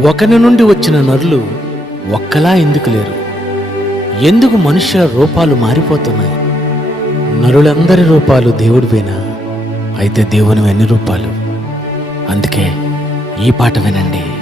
ఒకని నుండి వచ్చిన నరులు ఒక్కలా ఎందుకు లేరు? ఎందుకు మనుష్యుల రూపాలు మారిపోతున్నాయి? నరులందరి రూపాలు దేవుడివేనా? అయితే దేవుని ఎన్ని రూపాలు? అందుకే ఈ పాట వినండి.